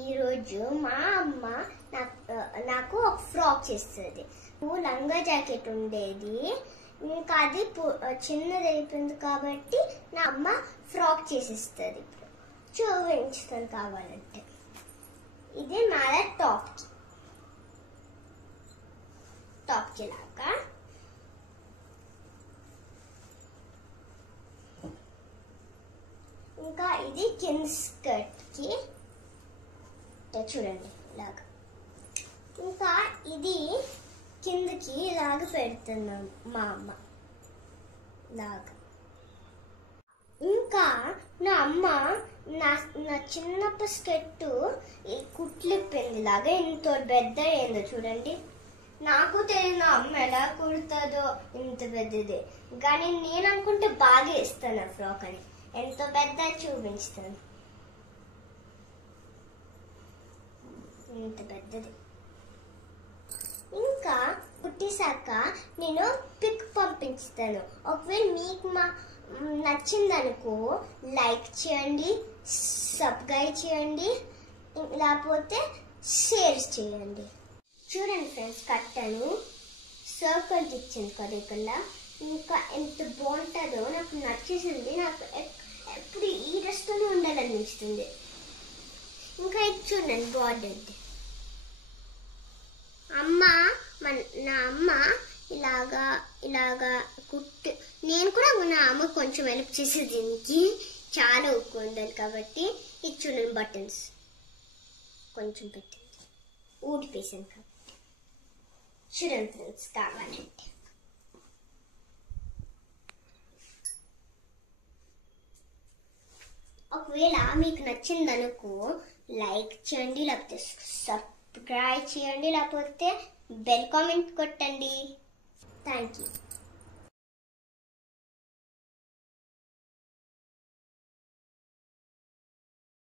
ఈరోజు మా అమ్మ నాకు ఒక ఫ్రాక్ చేస్తుంది. లంగా జాకెట్ ఉండేది, ఇంకా అది చిన్నది అయిపోయింది కాబట్టి నా అమ్మ ఫ్రాక్ చేసిస్తుంది. చూపించుతాను కావాలంటే. ఇది మన టాప్కి లాగా. ఇంకా ఇది కింద స్కర్ట్ కి చూడండి ఇలాగా. ఇంకా ఇది కిందకి ఇలాగ పెడుతున్నాం మా అమ్మ లాగా. ఇంకా నా అమ్మ నా చిన్నప్ప స్కర్ట్ కుట్లిప్పింది లాగా. ఇంత పెద్ద అయిందో చూడండి. నాకు తెలియదు నా అమ్మ ఎలా కుడుతుందో ఇంత పెద్దది, కానీ నేను అనుకుంటే బాగా ఇస్తాను ఆ ఫ్రాక్ అని. ఎంతో పెద్ద చూపించుతాను. ఇంత పెద్దది. ఇంకా కుట్టేశాక నేను పిక్ పంపించుతాను. ఒకవేళ మీకు నచ్చిందనుకో లైక్ చేయండి, సబ్స్క్రైబ్ చేయండి, లేకపోతే షేర్ చేయండి. చూడండి ఫ్రెండ్స్, కట్టను సర్కిల్ ఇచ్చింది కదా ఇక్కడ. ఇంకా ఎంత బాగుంటుందో, నాకు నచ్చేసింది. నాకు ఎప్పుడు ఈ డ్రెస్తోనే ఉండాలనిపిస్తుంది. ఇంకా ఇది చూడండి బార్డర్. నా అమ్మ ఇలాగా కుట్టు. నేను కూడా నా అమ్మ కొంచెం హెల్ప్ చేసేది. దీనికి చాలా ఉక్కు ఉండాలి కాబట్టి. ఇది చూడండి బటన్స్ కొంచెం పెట్టింది, ఊడిపేసాను కాబట్టి. చూడండి ఫ్రెండ్స్, కావాలంటే ఒకవేళ మీకు నచ్చిందనుకో లైక్ చేయండి, లేకపోతే సబ్స్క్రైబ్ చేయండి, లేకపోతే బెల్ కామెంట్ కొట్టండి. Thank you.